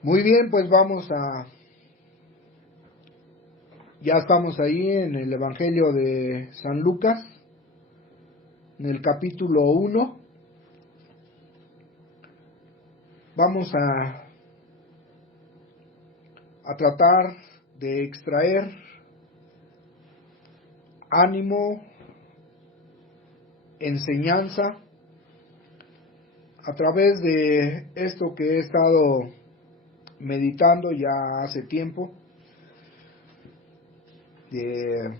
Muy bien, pues ya estamos ahí en el Evangelio de San Lucas, en el capítulo 1. Vamos a tratar de extraer ánimo, enseñanza, a través de esto que he estado meditando ya hace tiempo, de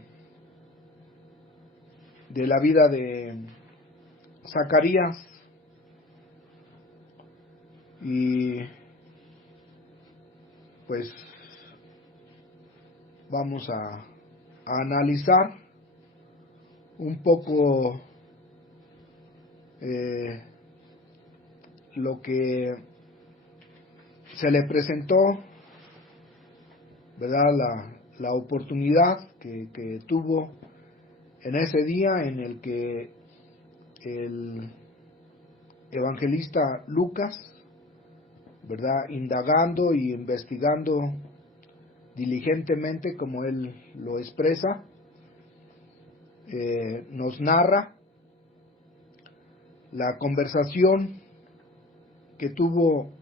la vida de Zacarías. Y pues vamos a analizar un poco lo que se le presentó, ¿verdad? La oportunidad que tuvo en ese día en el que el evangelista Lucas, ¿verdad?, indagando y investigando diligentemente, como él lo expresa, nos narra la conversación que tuvo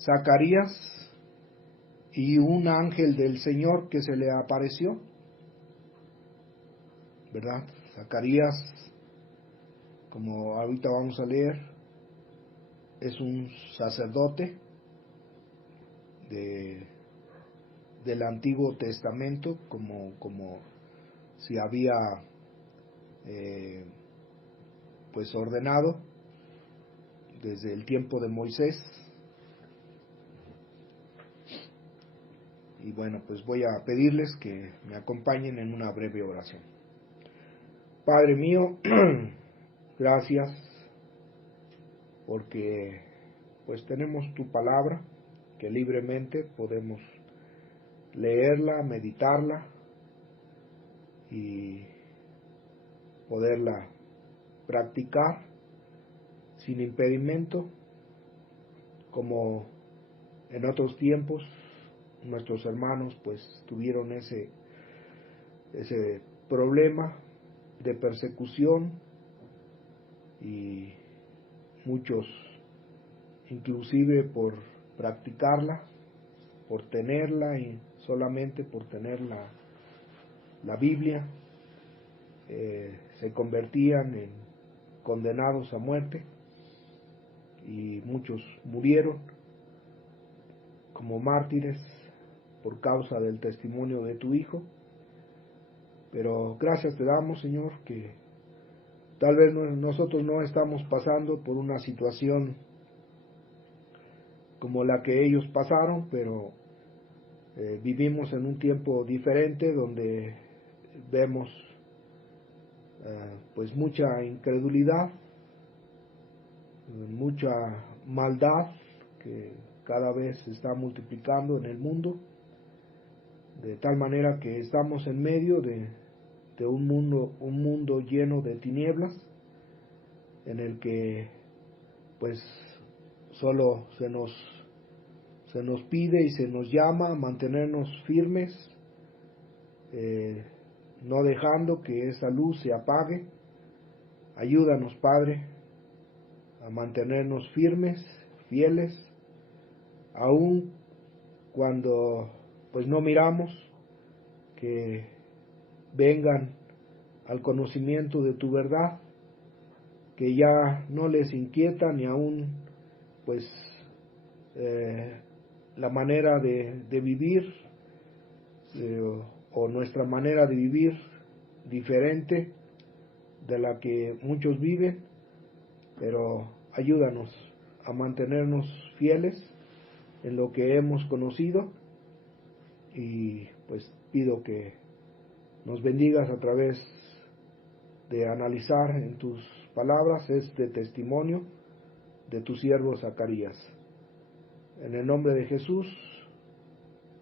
Zacarías y un ángel del Señor que se le apareció, ¿verdad? Zacarías, como ahorita vamos a leer, es un sacerdote del Antiguo Testamento, como si había pues ordenado desde el tiempo de Moisés. Y bueno, pues voy a pedirles que me acompañen en una breve oración. Padre mío, gracias porque pues tenemos tu palabra, que libremente podemos leerla, meditarla y poderla practicar sin impedimento, como en otros tiempos nuestros hermanos pues tuvieron ese problema de persecución, y muchos inclusive por practicarla, por tenerla y solamente por tener la Biblia, se convertían en condenados a muerte, y muchos murieron como mártires por causa del testimonio de tu Hijo. Pero gracias te damos, Señor, que tal vez nosotros no estamos pasando por una situación como la que ellos pasaron, pero vivimos en un tiempo diferente donde vemos pues mucha incredulidad, mucha maldad que cada vez se está multiplicando en el mundo, de tal manera que estamos en medio de un mundo lleno de tinieblas, en el que pues solo se nos pide y se nos llama a mantenernos firmes, no dejando que esa luz se apague. Ayúdanos, Padre, a mantenernos firmes, fieles, aun cuando pues no miramos que vengan al conocimiento de tu verdad, que ya no les inquieta ni aún pues la manera de vivir, o nuestra manera de vivir diferente de la que muchos viven, pero ayúdanos a mantenernos fieles en lo que hemos conocido, y pues pido que nos bendigas a través de analizar en tus palabras este testimonio de tu siervo Zacarías. En el nombre de Jesús,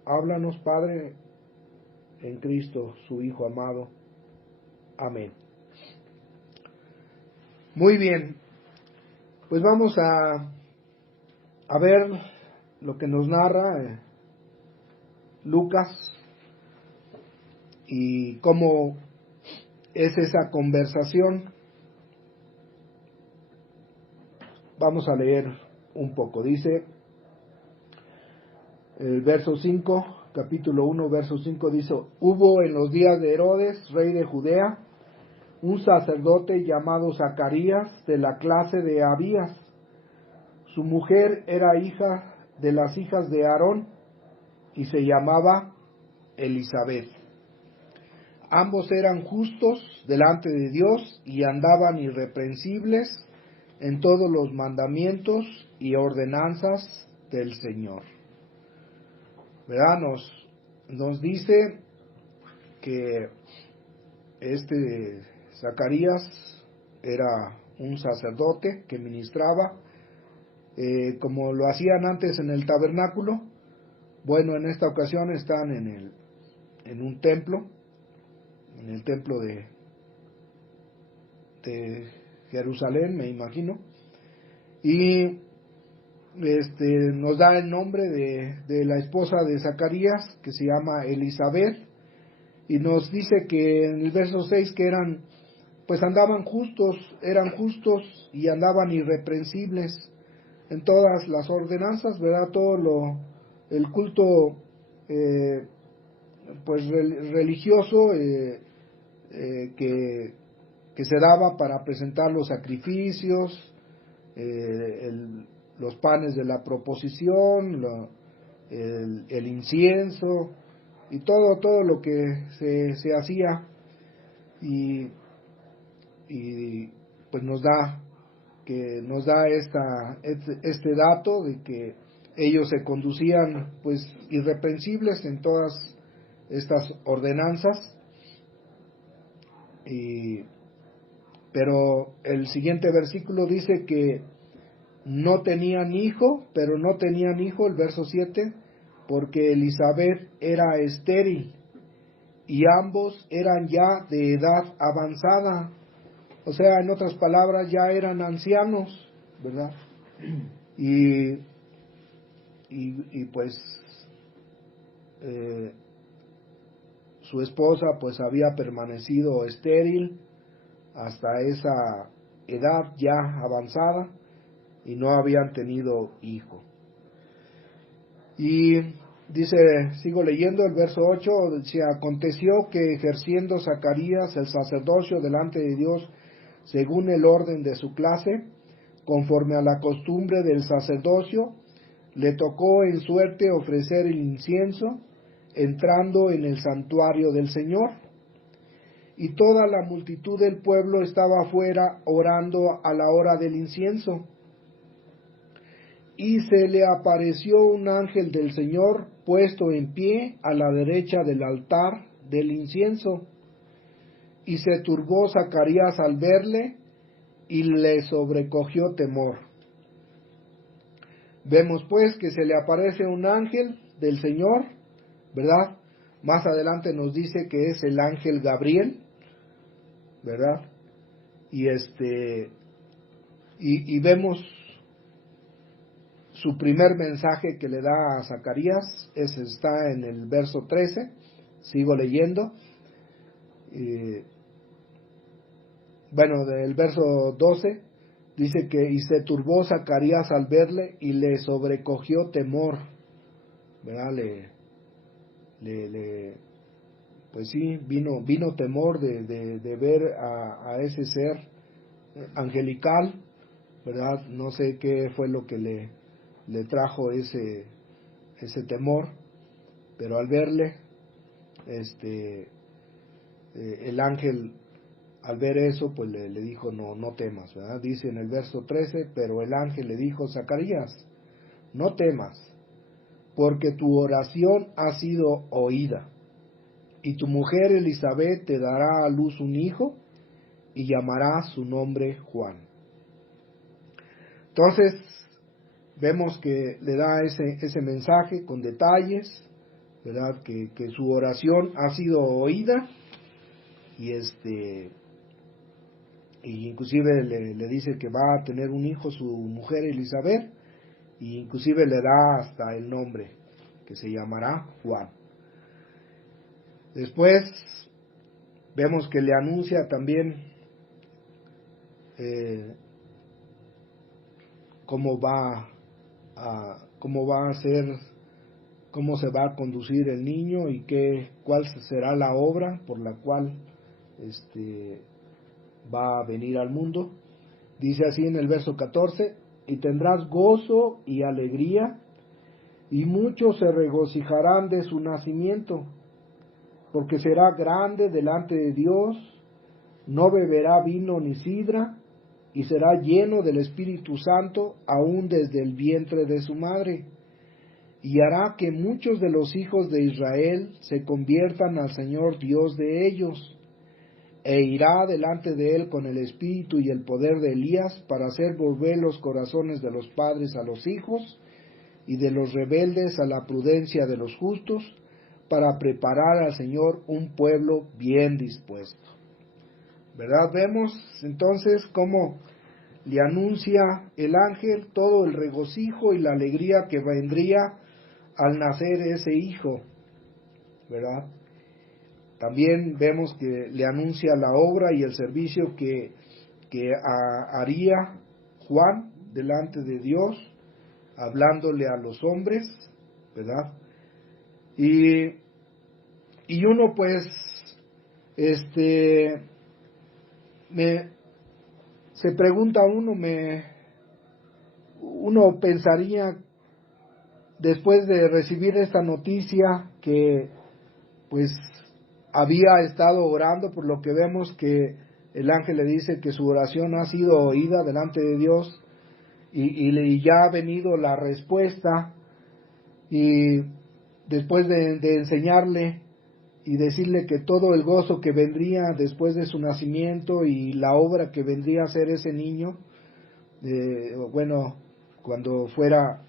háblanos, Padre, en Cristo, su Hijo amado. Amén. Muy bien, pues vamos a ver lo que nos narra Lucas y cómo es esa conversación. Vamos a leer un poco. Dice el verso 5, capítulo 1, verso 5, dice: hubo en los días de Herodes, rey de Judea, un sacerdote llamado Zacarías, de la clase de Abías. Su mujer era hija de las hijas de Aarón y se llamaba Elisabet. Ambos eran justos delante de Dios y andaban irreprensibles en todos los mandamientos y ordenanzas del Señor. ¿Verdad? Nos dice que este Zacarías era un sacerdote que ministraba, como lo hacían antes en el tabernáculo. Bueno, en esta ocasión están en un templo, en el templo de Jerusalén, me imagino, y nos da el nombre de la esposa de Zacarías, que se llama Elisabet, y nos dice que en el verso 6 que andaban justos, eran justos y andaban irreprensibles en todas las ordenanzas, ¿verdad? Todo el culto religioso que se daba para presentar los sacrificios, los panes de la proposición, el incienso y todo lo que se hacía, y pues nos da este dato de que ellos se conducían pues irreprensibles en todas estas ordenanzas. Pero el siguiente versículo dice que no tenían hijo, el verso 7, porque Elisabet era estéril y ambos eran ya de edad avanzada. O sea, en otras palabras, ya eran ancianos, ¿verdad? Y pues su esposa pues había permanecido estéril hasta esa edad ya avanzada y no habían tenido hijo. Y dice, sigo leyendo el verso 8, dice: aconteció que ejerciendo Zacarías el sacerdocio delante de Dios según el orden de su clase, conforme a la costumbre del sacerdocio, le tocó en suerte ofrecer el incienso, entrando en el santuario del Señor. Y toda la multitud del pueblo estaba afuera orando a la hora del incienso. Y se le apareció un ángel del Señor puesto en pie a la derecha del altar del incienso. Y se turbó Zacarías al verle y le sobrecogió temor. Vemos pues que se le aparece un ángel del Señor, ¿verdad? Más adelante nos dice que es el ángel Gabriel, ¿verdad? Y vemos su primer mensaje que le da a Zacarías, está en el verso 13, sigo leyendo. Del verso 12 dice que y se turbó Zacarías al verle y le sobrecogió temor, ¿verdad? Pues sí, vino temor de ver a ese ser angelical, ¿verdad? No sé qué fue lo que le trajo ese temor, pero al verle, el ángel, al ver eso, pues le dijo, no temas, ¿verdad? Dice en el verso 13, pero el ángel le dijo: Zacarías, no temas, porque tu oración ha sido oída, y tu mujer Elisabet te dará a luz un hijo, y llamará su nombre Juan. Entonces, vemos que le da ese mensaje con detalles, ¿verdad? Que su oración ha sido oída, y y inclusive le dice que va a tener un hijo su mujer Elisabet, y inclusive le da hasta el nombre, que se llamará Juan. Después vemos que le anuncia también cómo va a ser, cómo se va a conducir el niño y cuál será la obra por la cual va a venir al mundo. Dice así en el verso 14: y tendrás gozo y alegría, y muchos se regocijarán de su nacimiento, porque será grande delante de Dios, no beberá vino ni sidra, y será lleno del Espíritu Santo aún desde el vientre de su madre, y hará que muchos de los hijos de Israel se conviertan al Señor Dios de ellos, e irá delante de él con el espíritu y el poder de Elías para hacer volver los corazones de los padres a los hijos y de los rebeldes a la prudencia de los justos, para preparar al Señor un pueblo bien dispuesto. ¿Verdad? Vemos entonces cómo le anuncia el ángel todo el regocijo y la alegría que vendría al nacer ese hijo, ¿verdad? También vemos que le anuncia la obra y el servicio que haría Juan delante de Dios, hablándole a los hombres, ¿verdad? Y uno pues, se pregunta uno pensaría, después de recibir esta noticia, que pues había estado orando, por lo que vemos que el ángel le dice que su oración ha sido oída delante de Dios, y ya ha venido la respuesta, y después de enseñarle y decirle que todo el gozo que vendría después de su nacimiento y la obra que vendría a hacer ese niño, cuando fuera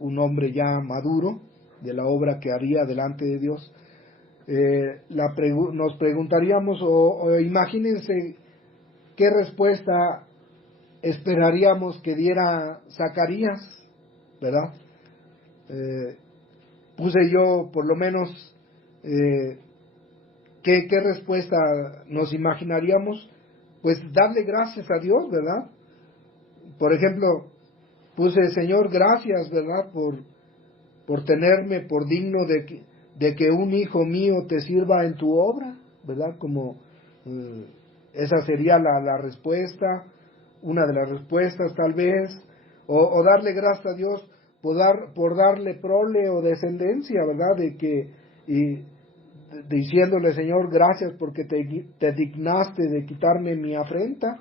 un hombre ya maduro, de la obra que haría delante de Dios, nos preguntaríamos o imagínense qué respuesta esperaríamos que diera Zacarías, ¿verdad? Puse yo por lo menos ¿qué respuesta nos imaginaríamos? Pues darle gracias a Dios, ¿verdad? Por ejemplo, puse: Señor, gracias, ¿verdad? Por tenerme por digno de que un hijo mío te sirva en tu obra, ¿verdad? Como esa sería la respuesta, una de las respuestas tal vez, o darle gracias a Dios por darle prole o descendencia, ¿verdad? Diciéndole: Señor, gracias porque te dignaste de quitarme mi afrenta.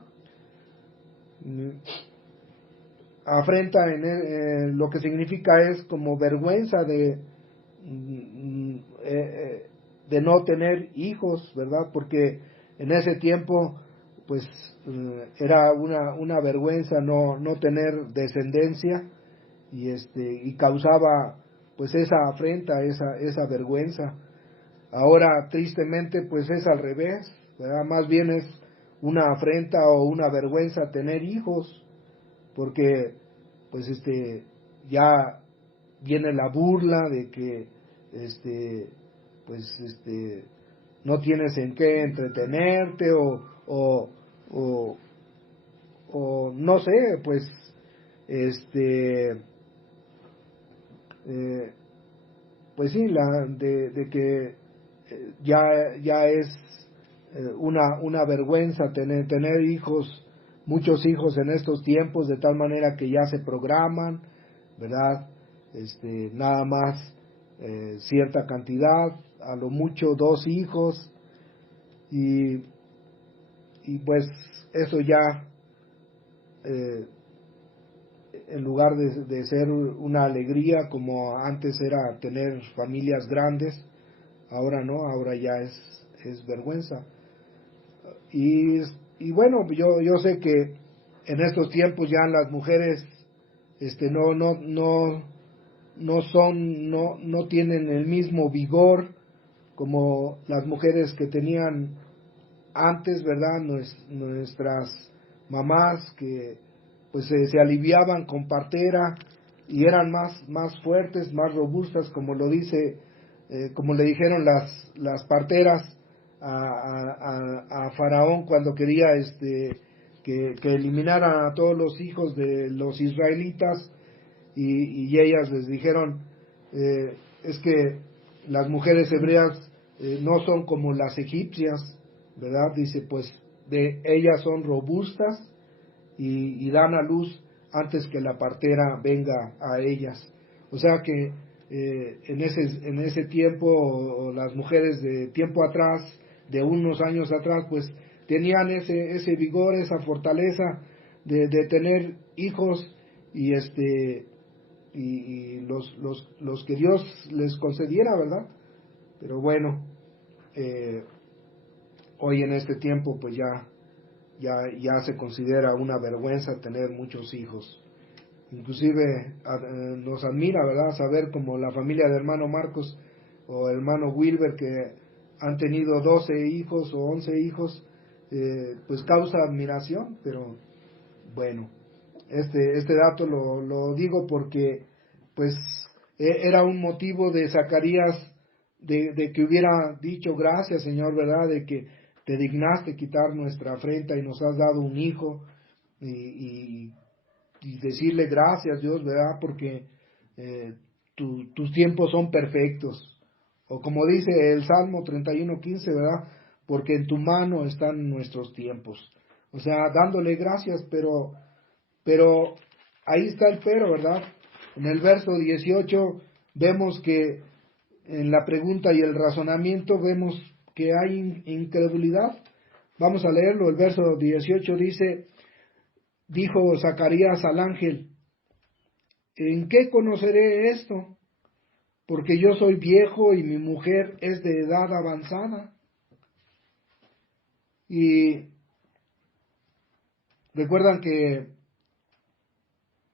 Afrenta lo que significa es como vergüenza de no tener hijos, ¿verdad? Porque en ese tiempo pues era una vergüenza no tener descendencia, y causaba pues esa afrenta, esa vergüenza. Ahora tristemente pues es al revés, ¿verdad? Más bien es una afrenta o una vergüenza tener hijos, porque pues ya viene la burla de que no tienes en qué entretenerte o no sé, pues pues sí, de que ya es una vergüenza tener hijos, muchos hijos en estos tiempos, de tal manera que ya se programan, ¿verdad? Nada más cierta cantidad, a lo mucho 2 hijos, y pues eso ya en lugar de ser una alegría como antes era tener familias grandes, ahora no, ahora ya es vergüenza. Y bueno, yo sé que en estos tiempos ya las mujeres no tienen el mismo vigor como las mujeres que tenían antes, ¿verdad? Nuestras mamás, que pues se aliviaban con partera, y eran más fuertes, más robustas, como lo dice, como le dijeron las parteras a Faraón cuando quería que eliminaran a todos los hijos de los israelitas, y ellas les dijeron, es que las mujeres hebreas no son como las egipcias, ¿verdad? Dice, pues ellas son robustas y dan a luz antes que la partera venga a ellas. O sea que en ese tiempo, o las mujeres de tiempo atrás, de unos años atrás, pues tenían ese vigor, esa fortaleza de tener hijos, y y los que Dios les concediera, ¿verdad? Pero bueno, hoy en este tiempo pues ya se considera una vergüenza tener muchos hijos. Inclusive nos admira, ¿verdad?, saber como la familia de hermano Marcos o hermano Wilber, que han tenido 12 hijos o 11 hijos, pues causa admiración. Pero bueno, este dato lo digo porque pues era un motivo de Zacarías de que hubiera dicho: gracias, Señor, ¿verdad?, de que te dignaste quitar nuestra afrenta y nos has dado un hijo, y decirle gracias, Dios, ¿verdad?, porque tus tiempos son perfectos. O como dice el Salmo 31:15, ¿verdad?, porque en tu mano están nuestros tiempos. O sea, dándole gracias, pero ahí está el pero, ¿verdad? En el verso 18 vemos que en la pregunta y el razonamiento vemos que hay incredulidad. Vamos a leerlo. El verso 18 dice: dijo Zacarías al ángel: ¿en qué conoceré esto? Porque yo soy viejo y mi mujer es de edad avanzada. Y recuerdan que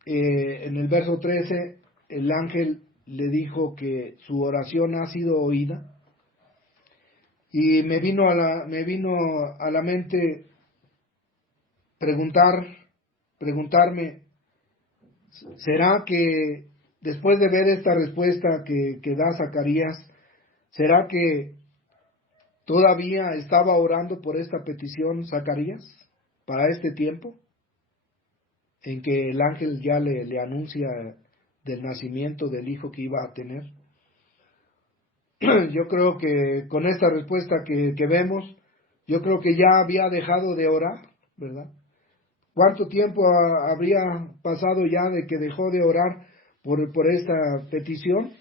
en el verso 13 el ángel le dijo que su oración ha sido oída. Y me vino a la mente preguntarme, ¿será que después de ver esta respuesta que da Zacarías, será que todavía estaba orando por esta petición Zacarías para este tiempo en que el ángel ya le anuncia del nacimiento del hijo que iba a tener? Yo creo que con esta respuesta que vemos, yo creo que ya había dejado de orar, ¿verdad? ¿Cuánto tiempo habría pasado ya de que dejó de orar por esta petición?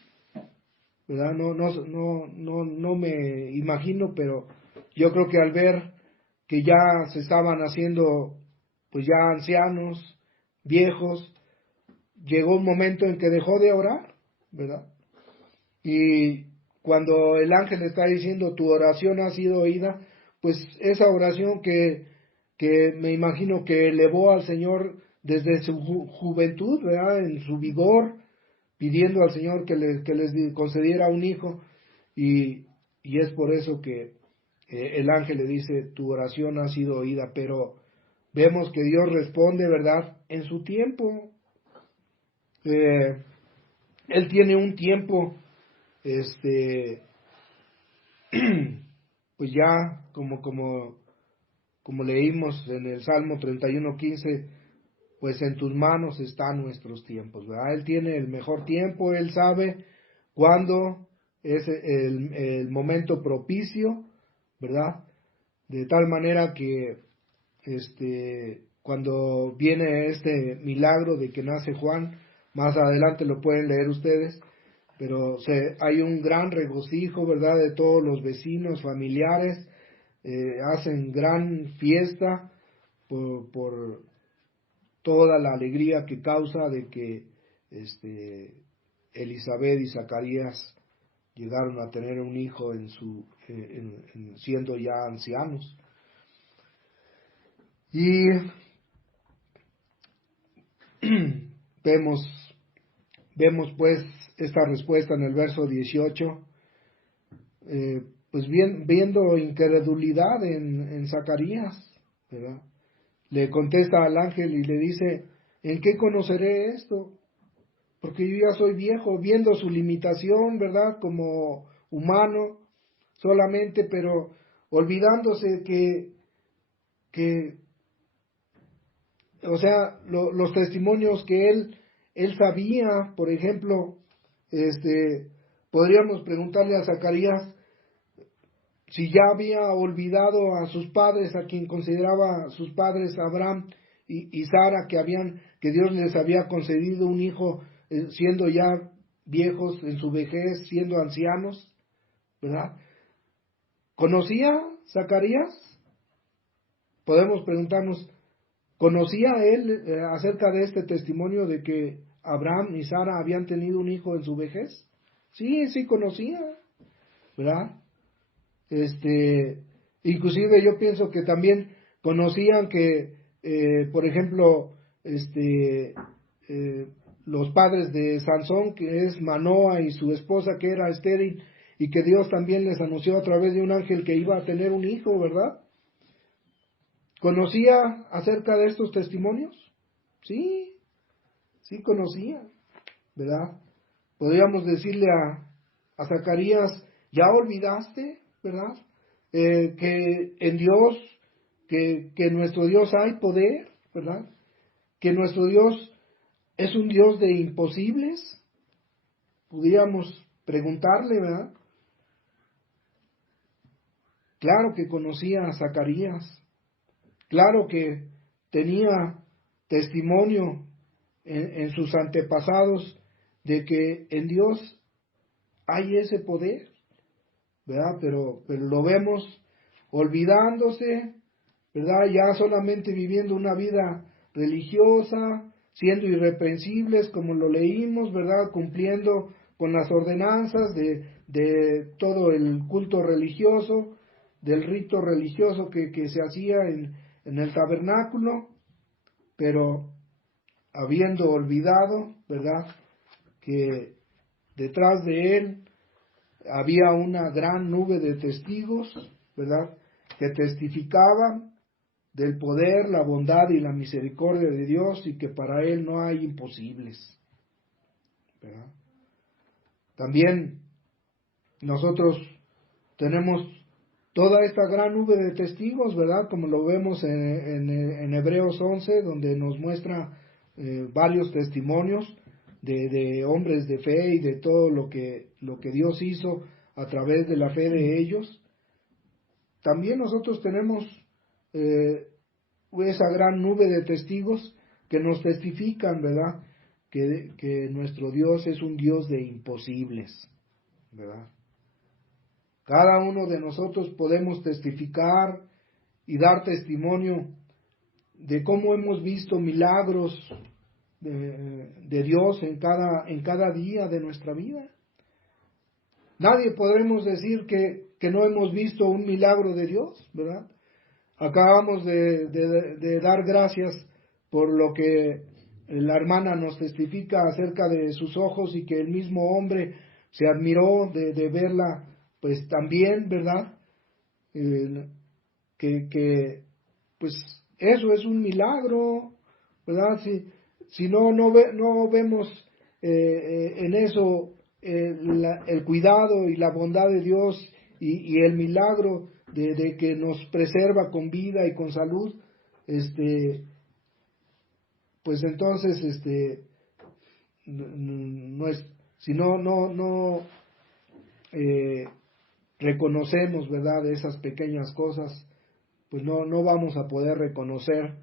¿Verdad? No me imagino, pero yo creo que al ver que ya se estaban haciendo pues ya ancianos, viejos, llegó un momento en que dejó de orar, ¿verdad? Y cuando el ángel está diciendo: tu oración ha sido oída, pues esa oración que me imagino que elevó al Señor desde su juventud, ¿verdad?, en su vigor, pidiendo al Señor que les concediera un hijo, y es por eso que el ángel le dice: tu oración ha sido oída. Pero vemos que Dios responde, ¿verdad?, en su tiempo. Él tiene un tiempo, pues ya como leímos en el Salmo 31:15, pues en tus manos están nuestros tiempos, ¿verdad? Él tiene el mejor tiempo, Él sabe cuándo es el momento propicio, ¿verdad? De tal manera que cuando viene este milagro de que nace Juan, más adelante lo pueden leer ustedes, pero hay un gran regocijo, ¿verdad?, de todos los vecinos, familiares, hacen gran fiesta por toda la alegría que causa de que Elizabeth y Zacarías llegaron a tener un hijo siendo ya ancianos. Y vemos pues esta respuesta en el verso 18, pues viendo incredulidad en Zacarías, ¿verdad? Le contesta al ángel y le dice: ¿en qué conoceré esto? porque yo ya soy viejo, viendo su limitación, ¿verdad? Como humano solamente, pero olvidándose que o sea, los testimonios que él sabía, por ejemplo, podríamos preguntarle a Zacarías si ya había olvidado a sus padres, a quien consideraba sus padres Abraham y Sara, que Dios les había concedido un hijo siendo ya viejos en su vejez, siendo ancianos, ¿verdad? ¿Conocía Zacarías? Podemos preguntarnos, ¿conocía él acerca de este testimonio de que Abraham y Sara habían tenido un hijo en su vejez? Sí, sí conocía, ¿verdad? Inclusive yo pienso que también conocían que, por ejemplo, los padres de Sansón, que es Manoa, y su esposa que era estéril, y que Dios también les anunció a través de un ángel que iba a tener un hijo, ¿verdad? ¿Conocía acerca de estos testimonios? Sí, sí conocía, ¿verdad? Podríamos decirle a Zacarías, ¿ya olvidaste, verdad? Que en Dios, que en nuestro Dios hay poder, ¿verdad? Que nuestro Dios es un Dios de imposibles. Pudiéramos preguntarle, ¿verdad? Claro que conocía a Zacarías, claro que tenía testimonio en sus antepasados de que en Dios hay ese poder, ¿verdad? Pero lo vemos olvidándose, ¿verdad? Ya solamente viviendo una vida religiosa, siendo irreprensibles, como lo leímos, ¿verdad? Cumpliendo con las ordenanzas de todo el culto religioso, del rito religioso que se hacía en el tabernáculo, pero habiendo olvidado, ¿verdad? Que detrás de él había una gran nube de testigos, ¿verdad? Que testificaban del poder, la bondad y la misericordia de Dios y que para él no hay imposibles, ¿verdad? También nosotros tenemos toda esta gran nube de testigos, ¿verdad? Como lo vemos en Hebreos 11, donde nos muestra varios testimonios de hombres de fe y de todo lo que Dios hizo a través de la fe de ellos. También nosotros tenemos esa gran nube de testigos que nos testifican, ¿verdad? Que nuestro Dios es un Dios de imposibles, ¿verdad? Cada uno de nosotros podemos testificar y dar testimonio de cómo hemos visto milagros de Dios en cada día de nuestra vida. Nadie podremos decir que no hemos visto un milagro de Dios, ¿verdad? Acabamos de dar gracias por lo que la hermana nos testifica acerca de sus ojos y que el mismo hombre se admiró de verla, pues también, ¿verdad? Pues eso es un milagro, ¿verdad? Si no vemos en eso el cuidado y la bondad de Dios y el milagro de que nos preserva con vida y con salud, pues entonces no es, si no reconocemos, ¿verdad?, esas pequeñas cosas, pues no vamos a poder reconocer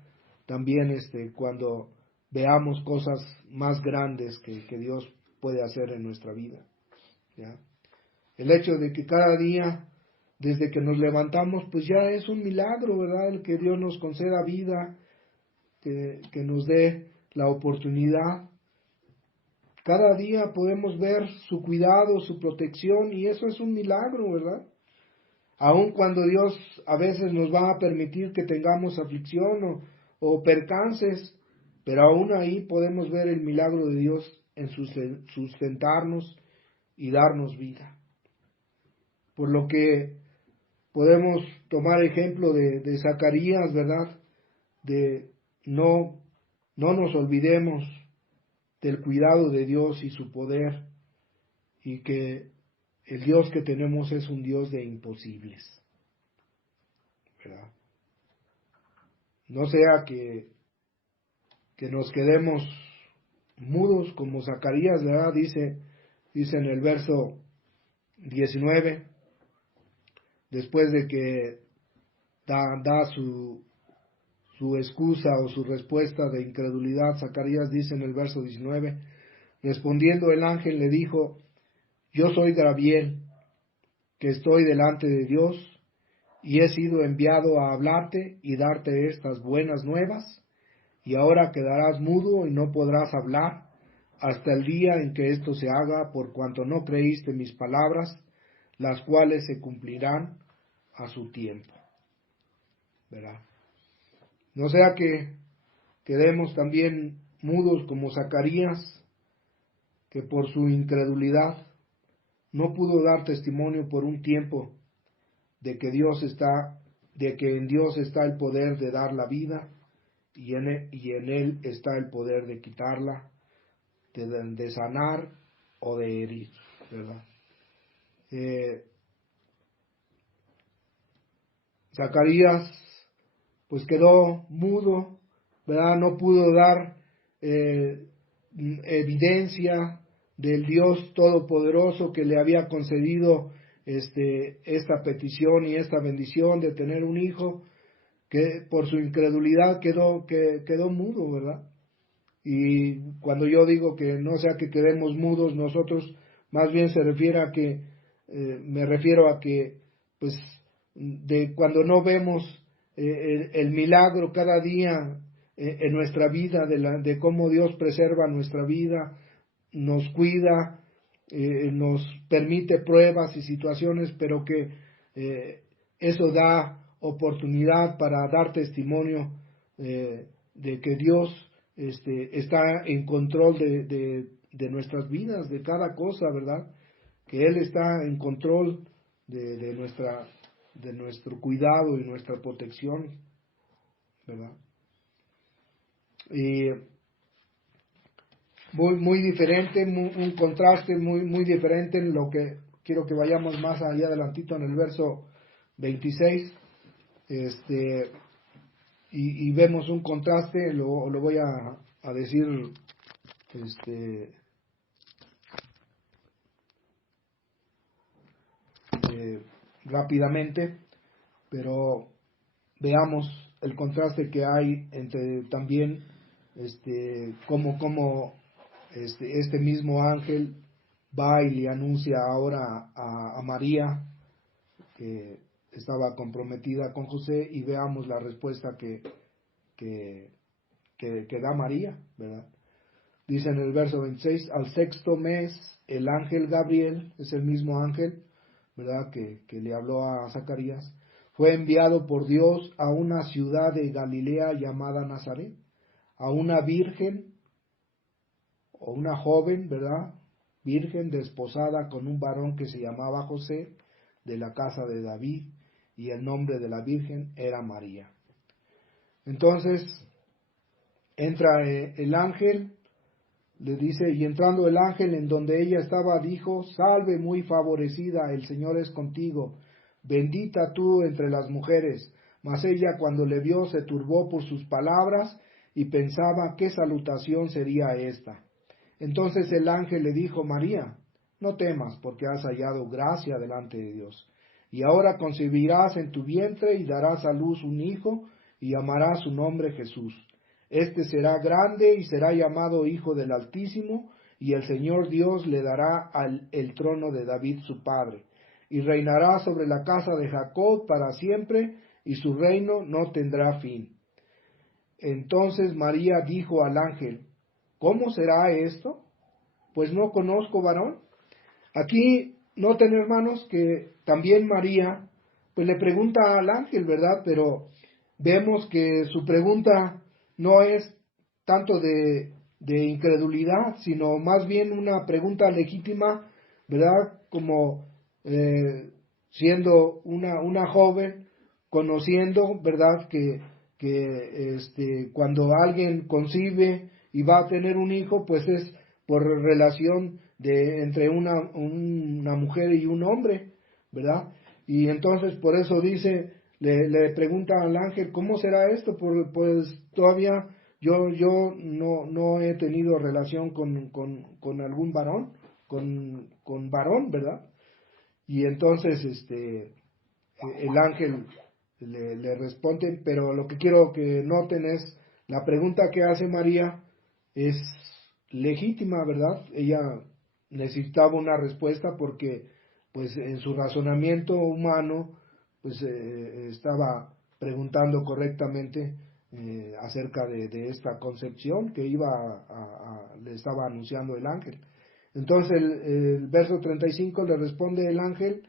también cuando veamos cosas más grandes que Dios puede hacer en nuestra vida, ¿ya? El hecho de que cada día, desde que nos levantamos, pues ya es un milagro, ¿verdad? El que Dios nos conceda vida, que nos dé la oportunidad. Cada día podemos ver su cuidado, su protección, y eso es un milagro, ¿verdad? Aun cuando Dios a veces nos va a permitir que tengamos aflicción o percances, pero aún ahí podemos ver el milagro de Dios en sustentarnos y darnos vida. Por lo que podemos tomar ejemplo de Zacarías, ¿verdad? De no nos olvidemos del cuidado de Dios y su poder, y que el Dios que tenemos es un Dios de imposibles, ¿verdad? No sea que nos quedemos mudos como Zacarías, ¿verdad? Dice en el verso 19, después de que da su excusa o su respuesta de incredulidad, Zacarías dice en el verso 19, respondiendo el ángel le dijo, yo soy Gabriel, que estoy delante de Dios, y he sido enviado a hablarte y darte estas buenas nuevas, y ahora quedarás mudo y no podrás hablar hasta el día en que esto se haga, por cuanto no creíste mis palabras, las cuales se cumplirán a su tiempo. ¿Verdad? No sea que quedemos también mudos como Zacarías, que por su incredulidad no pudo dar testimonio por un tiempo de que en Dios está el poder de dar la vida y en él está el poder de quitarla, de sanar o de herir, ¿verdad? Zacarías pues quedó mudo, ¿verdad? No pudo dar evidencia del Dios Todopoderoso que le había concedido esta petición y esta bendición de tener un hijo, que por su incredulidad quedó mudo, ¿verdad? Y cuando yo digo que no sea que quedemos mudos nosotros, más bien se refiere a que, me refiero a que, pues, de cuando no vemos el milagro cada día en nuestra vida, de cómo Dios preserva nuestra vida, nos cuida, nos permite pruebas y situaciones, pero que eso da oportunidad para dar testimonio de que Dios está en control de nuestras vidas, de cada cosa, ¿verdad? Que Él está en control de nuestro cuidado y nuestra protección, ¿verdad? Y muy diferente, un contraste muy diferente en lo que quiero que vayamos más allá adelantito en el verso 26, y vemos un contraste, lo voy a decir rápidamente, pero veamos el contraste que hay entre también cómo este mismo ángel va y le anuncia ahora a María que estaba comprometida con José, y veamos la respuesta que da María, ¿verdad? Dice en el verso 26, al sexto mes el ángel Gabriel, es el mismo ángel, ¿verdad?, que le habló a Zacarías, fue enviado por Dios a una ciudad de Galilea llamada Nazaret, a una virgen o una joven, ¿verdad?, virgen desposada con un varón que se llamaba José, de la casa de David, y el nombre de la virgen era María. Entonces entra el ángel, le dice, y entrando el ángel en donde ella estaba, dijo, salve muy favorecida, el Señor es contigo, bendita tú entre las mujeres. Mas ella cuando le vio se turbó por sus palabras y pensaba qué salutación sería esta. Entonces el ángel le dijo, María, no temas, porque has hallado gracia delante de Dios. Y ahora concebirás en tu vientre y darás a luz un hijo y llamarás su nombre Jesús. Este será grande y será llamado Hijo del Altísimo, y el Señor Dios le dará el trono de David su padre, y reinará sobre la casa de Jacob para siempre, y su reino no tendrá fin. Entonces María dijo al ángel, ¿cómo será esto? Pues no conozco varón. Aquí noten, hermanos, que también María pues le pregunta al ángel, ¿verdad? Pero vemos que su pregunta no es tanto de incredulidad, sino más bien una pregunta legítima, ¿verdad? Como siendo una joven, conociendo, ¿verdad? Que cuando alguien concibe y va a tener un hijo, pues es por relación entre una mujer y un hombre, ¿verdad? Y entonces por eso dice, le pregunta al ángel, ¿cómo será esto? Pues todavía yo no he tenido relación con algún varón, con varón, ¿verdad? Y entonces el ángel le responde, pero lo que quiero que noten es, la pregunta que hace María es legítima, ¿verdad? Ella necesitaba una respuesta porque pues en su razonamiento humano pues estaba preguntando correctamente acerca de esta concepción que le estaba anunciando el ángel. Entonces el verso 35 le responde el ángel,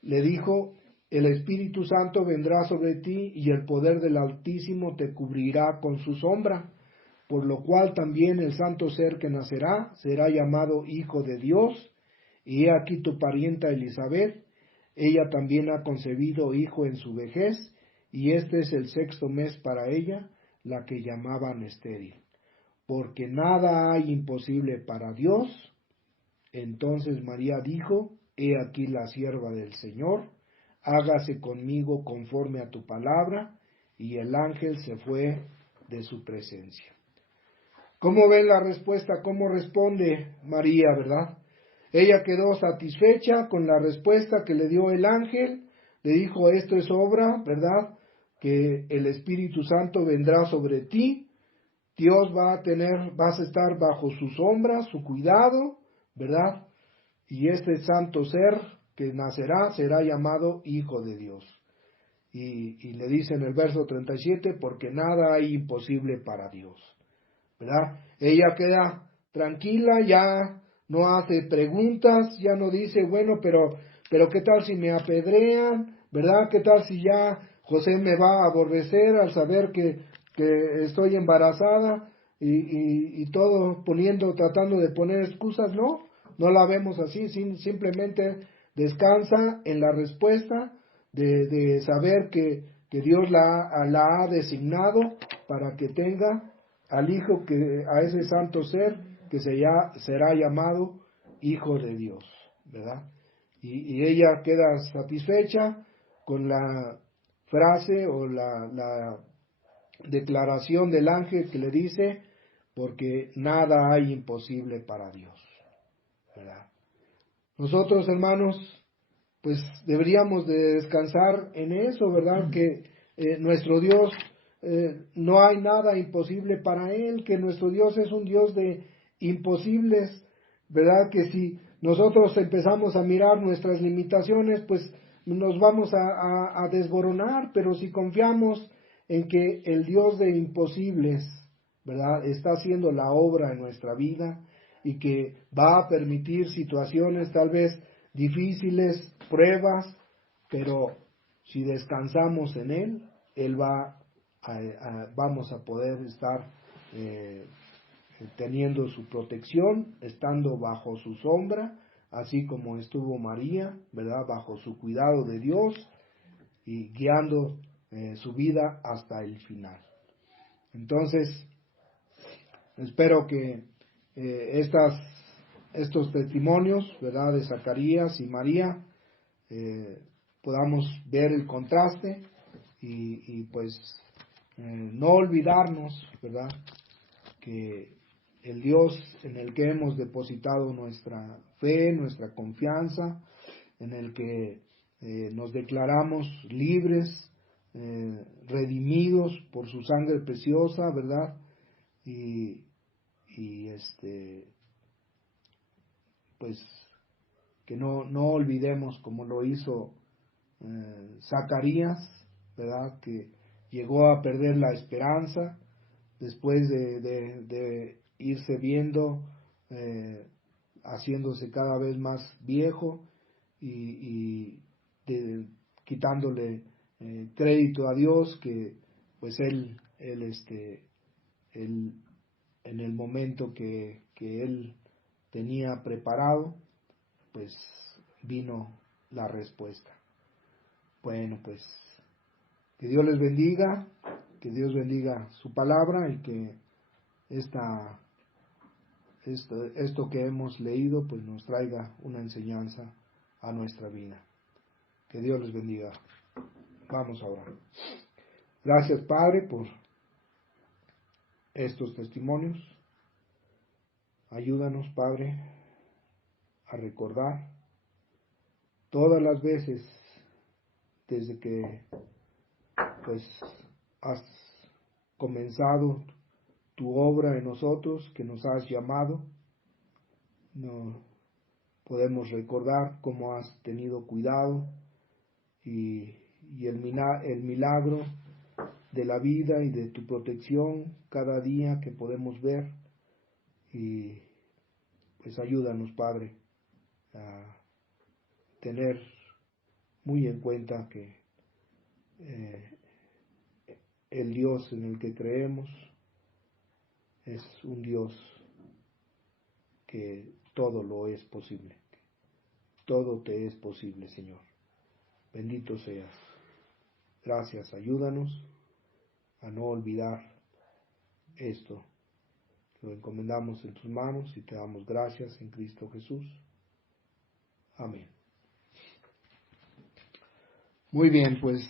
le dijo, el Espíritu Santo vendrá sobre ti y el poder del Altísimo te cubrirá con su sombra, por lo cual también el santo ser que nacerá será llamado Hijo de Dios. Y he aquí tu parienta Elizabeth, ella también ha concebido hijo en su vejez, y este es el 6º mes para ella, la que llamaban estéril. Porque nada hay imposible para Dios. Entonces María dijo, he aquí la sierva del Señor, hágase conmigo conforme a tu palabra, y el ángel se fue de su presencia. ¿Cómo ven la respuesta? ¿Cómo responde María, verdad? Ella quedó satisfecha con la respuesta que le dio el ángel, le dijo, esto es obra, ¿verdad? Que el Espíritu Santo vendrá sobre ti, Dios vas a estar bajo su sombra, su cuidado, ¿verdad? Y este santo ser que nacerá será llamado Hijo de Dios. Y le dice en el verso 37, porque nada hay imposible para Dios, ¿verdad? Ella queda tranquila, ya no hace preguntas, ya no dice, bueno, pero ¿qué tal si me apedrean? ¿Verdad? ¿Qué tal si ya José me va a aborrecer al saber que estoy embarazada? Y todo tratando de poner excusas, no la vemos así, simplemente descansa en la respuesta de saber que Dios la ha designado para que tenga al Hijo, a ese santo ser que será llamado Hijo de Dios, ¿verdad? Y ella queda satisfecha con la frase o la declaración del ángel que le dice, porque nada hay imposible para Dios, ¿verdad? Nosotros, hermanos, pues deberíamos de descansar en eso, ¿verdad? Que nuestro Dios, no hay nada imposible para Él, que nuestro Dios es un Dios de imposibles, ¿verdad? Que si nosotros empezamos a mirar nuestras limitaciones, pues nos vamos a desboronar, pero si confiamos en que el Dios de imposibles, ¿verdad? Está haciendo la obra en nuestra vida y que va a permitir situaciones tal vez difíciles, pruebas, pero si descansamos en Él vamos a poder estar teniendo su protección, estando bajo su sombra, así como estuvo María, ¿verdad? Bajo su cuidado de Dios y guiando su vida hasta el final. Entonces, espero que estos testimonios, ¿verdad? De Zacarías y María, podamos ver el contraste y pues no olvidarnos, ¿verdad? Que el Dios en el que hemos depositado nuestra fe, nuestra confianza, en el que nos declaramos libres, redimidos por su sangre preciosa, ¿verdad? Y pues que no olvidemos como lo hizo Zacarías, ¿verdad? Que llegó a perder la esperanza después de irse viendo, haciéndose cada vez más viejo y quitándole crédito a Dios, que pues él en el momento que él tenía preparado, pues vino la respuesta. Bueno, pues que Dios les bendiga, que Dios bendiga su palabra y que esto que hemos leído pues nos traiga una enseñanza a nuestra vida. Que Dios les bendiga. Vamos a orar. Gracias, Padre, por estos testimonios. Ayúdanos, Padre, a recordar todas las veces desde que pues has comenzado tu obra en nosotros, que nos has llamado. No podemos recordar cómo has tenido cuidado y el milagro de la vida y de tu protección cada día que podemos ver. Y pues ayúdanos, Padre, a tener muy en cuenta que el Dios en el que creemos es un Dios que todo lo es posible. Todo te es posible, Señor. Bendito seas. Gracias, ayúdanos a no olvidar esto. Lo encomendamos en tus manos y te damos gracias en Cristo Jesús. Amén. Muy bien, pues